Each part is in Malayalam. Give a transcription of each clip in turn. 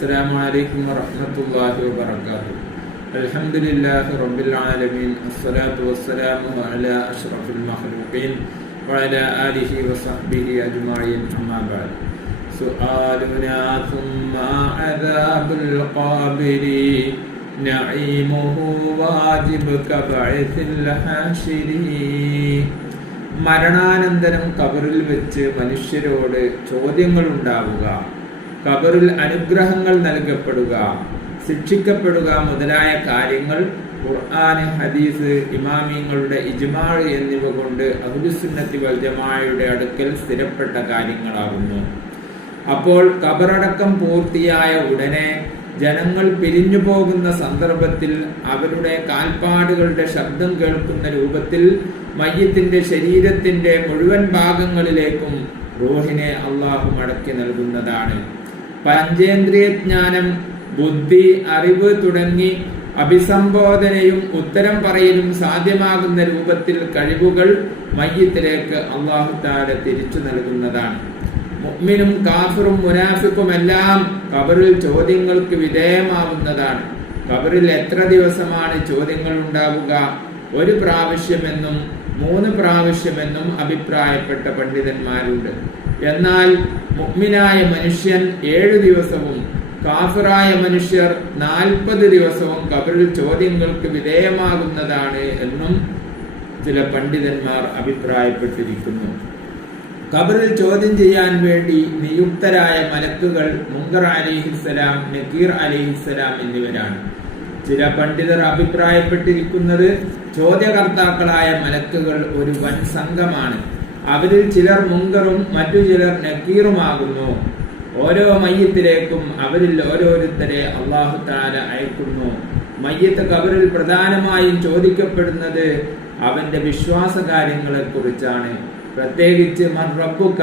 السلام عليكم ورحمة الله وبركاته الحمد لله رب العالمين الصلاة والسلام على أشرف المخلوقين وعلى آله وصحبه أجمعين أما بعد سؤالنا ثم عذاب القابر نعيمه واجب كبعث الحاشر മരണാനന്തരം കബറിൽ വെച്ച് മനുഷ്യരോട് ചോദ്യങ്ങൾ ഉണ്ടാവുക കബറിൽ അനുഗ്രഹങ്ങൾ നൽകപ്പെടുക ശിക്ഷിക്കപ്പെടുക മുതലായ കാര്യങ്ങൾ ഖുർആൻ ഹദീസ് ഇമാമിങ്ങളുടെ ഇജ്മാൾ എന്നിവ കൊണ്ട് അഹുലുസുന്നത്തി വൽജമായുടെ അടുക്കൽ സ്ഥിരപ്പെട്ട കാര്യങ്ങളാകുന്നു. അപ്പോൾ കബറടക്കം പൂർത്തിയായ ഉടനെ ജനങ്ങൾ പിരിഞ്ഞു പോകുന്ന സന്ദർഭത്തിൽ അവരുടെ കാൽപ്പാടുകളുടെ ശബ്ദം കേൾക്കുന്ന രൂപത്തിൽ മയ്യത്തിന്റെ ശരീരത്തിന്റെ മുഴുവൻ ഭാഗങ്ങളിലേക്കും റോഹിനെ അള്ളാഹു മടക്കി നൽകുന്നതാണ്. പഞ്ചേന്ദ്രിയ ജ്ഞാനം ബുദ്ധി അറിവ് തുടങ്ങി അഭിസംബോധനയും ഉത്തരം പറയലും സാധ്യമാകുന്ന രൂപത്തിൽ കഴിവുകൾ മയ്യത്തിലേക്ക് അള്ളാഹു താര തിരിച്ചു നൽകുന്നതാണ്. മുഅ്മിനും കാഫറും മുനാഫിക്കുമെല്ലാം കബറിൽ ചോദ്യങ്ങൾക്ക് വിധേയമാവുന്നതാണ്. കബറിൽ എത്ര ദിവസമാണ് ചോദ്യങ്ങൾ ഉണ്ടാവുക? ഒരു പ്രാവശ്യമെന്നും മൂന്ന് പ്രാവശ്യമെന്നും അഭിപ്രായപ്പെട്ട പണ്ഡിതന്മാരുണ്ട്. എന്നാൽ മുഗ്മിനായ മനുഷ്യൻ ഏഴു ദിവസവും കാഫിറായ മനുഷ്യർ നാൽപ്പത് ദിവസവും കബറിൽ ചോദ്യങ്ങൾക്ക് വിധേയമാകുന്നതാണ് എന്നും ചില പണ്ഡിതന്മാർ അഭിപ്രായപ്പെട്ടിരിക്കുന്നു. കബറിൽ ചോദ്യം ചെയ്യാൻ വേണ്ടി നിയുക്തരായ മലക്കുകൾ മുങ്കർ അലിഹിസ്സലാം നക്കീർ അലിഹിസ്സലാം എന്നിവരാണ്. ചില പണ്ഡിതർ അഭിപ്രായപ്പെട്ടിരിക്കുന്നത് ചോദ്യകർത്താക്കളായ മലക്കുകൾ ഒരു വൻ സംഘമാണ്. അവരിൽ ചിലർ മുങ്കറും മറ്റു ചിലർ നക്കീറുമാകുന്നു. ഓരോ മയ്യത്തിലേക്കും അവരിൽ ഓരോരുത്തരെ അള്ളാഹു താല അയക്കുന്നു. മയ്യത്ത് കബറിൽ പ്രധാനമായും ചോദിക്കപ്പെടുന്നത് അവന്റെ വിശ്വാസ കാര്യങ്ങളെ കുറിച്ചാണ് പ്രത്യേകിച്ച് മൻ റബ്ബുക്ക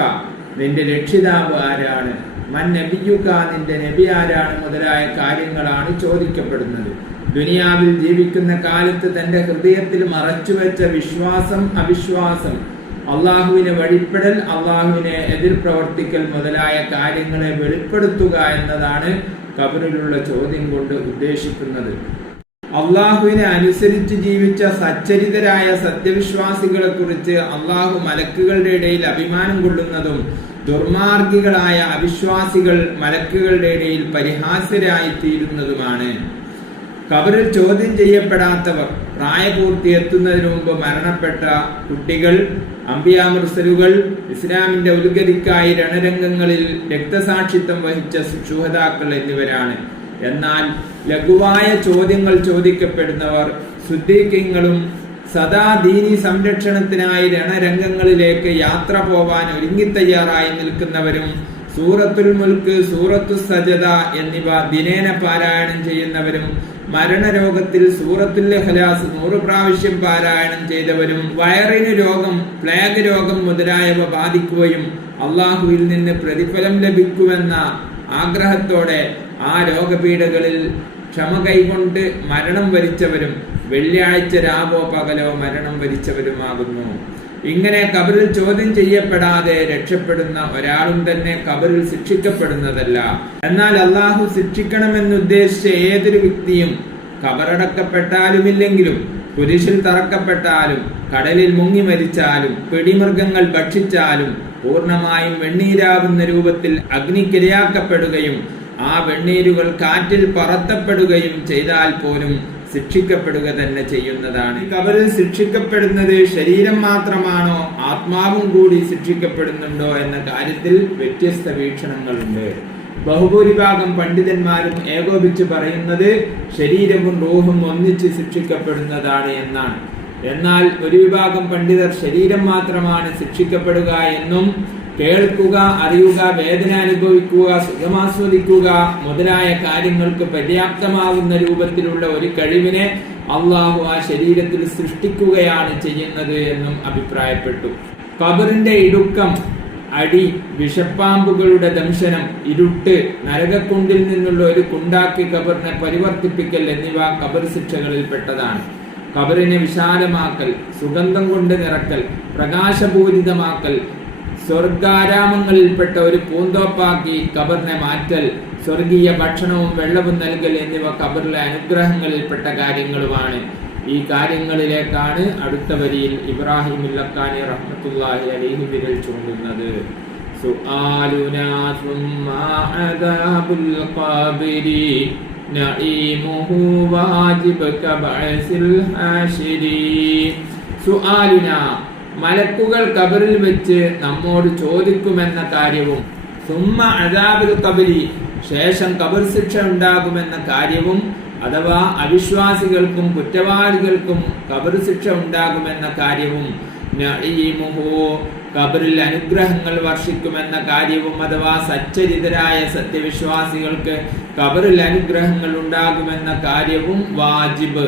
നിന്റെ രക്ഷിതാവ് ആരാണ്? മൻ നബിയുക്ക നിന്റെ നബി ആരാണ്? മുതലായ കാര്യങ്ങളാണ് ചോദിക്കപ്പെടുന്നത്. ദുനിയാവിൽ ജീവിക്കുന്ന കാലത്ത് തന്റെ ഹൃദയത്തിൽ മറച്ചുവെച്ച വിശ്വാസം അവിശ്വാസം. അള്ളാഹുവിനെ വഴിപ്പെടൽ അള്ളാഹുവിനെ എതിർ പ്രവർത്തിക്കൽ മുതലായ കാര്യങ്ങളെ വെളിപ്പെടുത്തുക എന്നതാണ് കബറിലുള്ള ചോദ്യം കൊണ്ട് ഉദ്ദേശിക്കുന്നത്. അള്ളാഹുവിനെ അനുസരിച്ച് ജീവിച്ച സച്ചരിതരായ സത്യവിശ്വാസികളെ കുറിച്ച് അള്ളാഹു മലക്കുകളുടെ ഇടയിൽ അഭിമാനം കൊള്ളുന്നതും ദുർമാർഗികളായ അവിശ്വാസികൾ മലക്കുകളുടെ ഇടയിൽ പരിഹാസ്യരായി തീരുന്നതുമാണ് കബറിൽ ചോദ്യം ചെയ്യപ്പെടാത്തവർ പ്രായപൂർത്തി എത്തുന്നതിന് മുമ്പ് മരണപ്പെട്ട കുട്ടികൾ അമ്പിയാമൃസലുകൾ ഇസ്ലാമിന്റെ ഉദ്ഗതിക്കായി രണരംഗങ്ങളിൽ രക്തസാക്ഷിത്വം വഹിച്ച ശുഹതാക്കൾ എന്നിവരാണ്. എന്നാൽ ലഘുവായ ചോദ്യങ്ങൾ ചോദിക്കപ്പെടുന്നവർ ശുദ്ധീകങ്ങളും സദാ ദീനി സംരക്ഷണത്തിനായി രണരംഗങ്ങളിലേക്ക് യാത്ര പോവാൻ ഒരുങ്ങിത്തയ്യാറായി നിൽക്കുന്നവരും സൂറത്തുൽ മുൽക്ക് സൂറത്തു സജത എന്നിവ ദിനേന പാരായണം ചെയ്യുന്നവരും മരണരോഗത്തിൽ സൂറത്തുൽ ഹലാസ് നൂറ് പ്രാവശ്യം പാരായണം ചെയ്തവരും വയറിന് രോഗം പ്ലേഗ് രോഗം മുതലായവ ബാധിക്കുകയും അള്ളാഹുവിൽ നിന്ന് പ്രതിഫലം ലഭിക്കുമെന്ന ആഗ്രഹത്തോടെ ആ രോഗപീഠകളിൽ ക്ഷമ കൈകൊണ്ട് മരണം വരിച്ചവരും വെള്ളിയാഴ്ച രാവോ പകലോ മരണം വരിച്ചവരുമാകുന്നു. ഇങ്ങനെ കബറിൽ ചോദ്യം ചെയ്യപ്പെടാതെ രക്ഷപ്പെടുന്ന ഒരാളും തന്നെ കബറിൽ ശിക്ഷിക്കപ്പെടുന്നതല്ല. എന്നാൽ അള്ളാഹു ശിക്ഷിക്കണമെന്നുദ്ദേശിച്ച ഏതൊരു വ്യക്തിയും കബറടക്കപ്പെട്ടാലും ഇല്ലെങ്കിലും കുരിശിൽ തറക്കപ്പെട്ടാലും കടലിൽ മുങ്ങി മരിച്ചാലും പിടിമൃഗങ്ങൾ ഭക്ഷിച്ചാലും പൂർണമായും വെണ്ണീരാവുന്ന രൂപത്തിൽ അഗ്നിക്കിരയാക്കപ്പെടുകയും ആ വെണ്ണീരുകൾ കാറ്റിൽ പറത്തപ്പെടുകയും ചെയ്താൽ പോലും ശിക്ഷിക്കപ്പെടുക തന്നെ ചെയ്യുന്നതാണ്. കബറിൽ ശിക്ഷിക്കപ്പെടുന്നത് ശരീരം മാത്രമാണോ? ആത്മാവും കൂടി ശിക്ഷിക്കപ്പെടുന്നുണ്ടോ എന്ന കാര്യത്തിൽ വ്യത്യസ്ത വീക്ഷണങ്ങളുണ്ട്. ബഹുഭൂരിഭാഗം പണ്ഡിതന്മാരും ഏകോപിച്ച് പറയുന്നത് ശരീരവും റൂഹും ഒന്നിച്ച് ശിക്ഷിക്കപ്പെടുന്നതാണ് എന്നാണ്. എന്നാൽ ഒരു വിഭാഗം പണ്ഡിതർ ശരീരം മാത്രമാണ് ശിക്ഷിക്കപ്പെടുക എന്നും കേൾക്കുക അറിയുക വേദന അനുഭവിക്കുക സുഖമാസ്വദിക്കുക മുതലായ കാര്യങ്ങൾക്ക് പര്യാപ്തമാകുന്ന രൂപത്തിലുള്ള ഒരു കഴിവിനെ അള്ളാഹു ആ ശരീരത്തിൽ സൃഷ്ടിക്കുകയാണ് ചെയ്യുന്നത് എന്നും അഭിപ്രായപ്പെട്ടു. കബറിന്റെ ഇടുക്കം അടി വിഷപ്പാമ്പുകളുടെ ദംശനം ഇരുട്ട് നരകക്കുണ്ടിൽ നിന്നുള്ള ഒരു കുണ്ടാക്കി കബറിനെ പരിവർത്തിപ്പിക്കൽ എന്നിവ കബർ ശിക്ഷകളിൽപ്പെട്ടതാണ്. കബറിനെ വിശാലമാക്കൽ സുഗന്ധം കൊണ്ട് നിറക്കൽ പ്രകാശപൂരിതമാക്കൽ സ്വർഗാരാമങ്ങളിൽപ്പെട്ട ഒരു പൂന്തോപ്പാക്കി കബറിനെ മാറ്റൽ സ്വർഗീയ ഭക്ഷണവും വെള്ളവും നൽകൽ എന്നിവ ഖബറിലെ അനുഗ്രഹങ്ങളിൽപ്പെട്ട കാര്യങ്ങളുമാണ് ഈ കാര്യങ്ങളിലേക്കാണ് അടുത്ത വരിയിൽ ഇബ്രാഹിം ഇല്ലക്കാനി റഹ്മത്തുള്ളാഹി അലൈഹി വിരൽ ചൂണ്ടുന്നത് سؤالنا ثم عذاب القبر نعيمه واجب كبعث الحاشر സുആലുന മലക്കുകൾ കബറിൽ വെച്ച് നമ്മോട് ചോദിക്കുമെന്ന കാര്യവും സുമ്മ അദാബുൽ കബരി ശേഷം കബർ ശിക്ഷ ഉണ്ടാകുമെന്ന കാര്യവും അഥവാ അവിശ്വാസികൾക്കും കുറ്റവാളികൾക്കും കബർ ശിക്ഷ ഉണ്ടാകുമെന്ന കാര്യവും കബറിൽ അനുഗ്രഹങ്ങൾ വർഷിക്കുമെന്ന കാര്യവും അഥവാ സച്ചരിതരായ സത്യവിശ്വാസികൾക്ക് കബറിൽ അനുഗ്രഹങ്ങൾ ഉണ്ടാകുമെന്ന കാര്യവും വാജിബ്.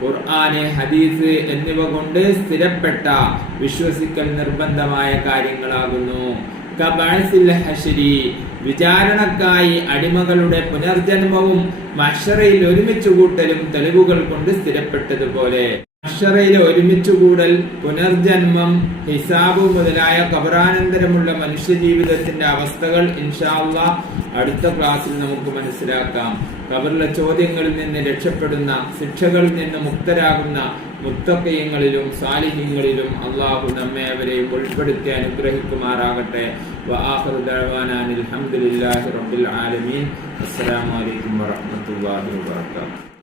ഖുർആന് ഹദീസ് എന്നിവ കൊണ്ട് സ്ഥിരപ്പെട്ട വിശ്വസിക്കൽ നിർബന്ധമായ കാര്യങ്ങളാകുന്നു. ഹശരി വിചാരണക്കായി അടിമകളുടെ പുനർജന്മവും മഷറയിൽ ഒരുമിച്ച് കൂട്ടലും തെളിവുകൾ കൊണ്ട് സ്ഥിരപ്പെട്ടതുപോലെ. മഷറയിൽ ഒരുമിച്ചുകൂടൽ പുനർജന്മം ഹിസാബ് മുതലായ കബറാനന്തരമുള്ള മനുഷ്യജീവിതത്തിന്റെ അവസ്ഥകൾ ഇൻഷാല്ല അടുത്ത ക്ലാസ്സിൽ നമുക്ക് മനസ്സിലാക്കാം. കബറിലെ ചോദ്യങ്ങളിൽ നിന്ന് രക്ഷപ്പെടുന്ന ശിക്ഷകളിൽ നിന്ന് മുക്തരാകുന്ന മുത്തക്കയങ്ങളിലും സാലിഹ്യങ്ങളിലും അള്ളാഹു നമ്മെ അവരെയും ഉൾപ്പെടുത്തി അനുഗ്രഹിക്കുമാറാകട്ടെ. ഹംദുലില്ലാഹി റബ്ബിൽ ആലമീൻ. അസ്സലാമു അലൈക്കും വറഹ്മത്തുള്ളാഹി വബറകാതുഹു.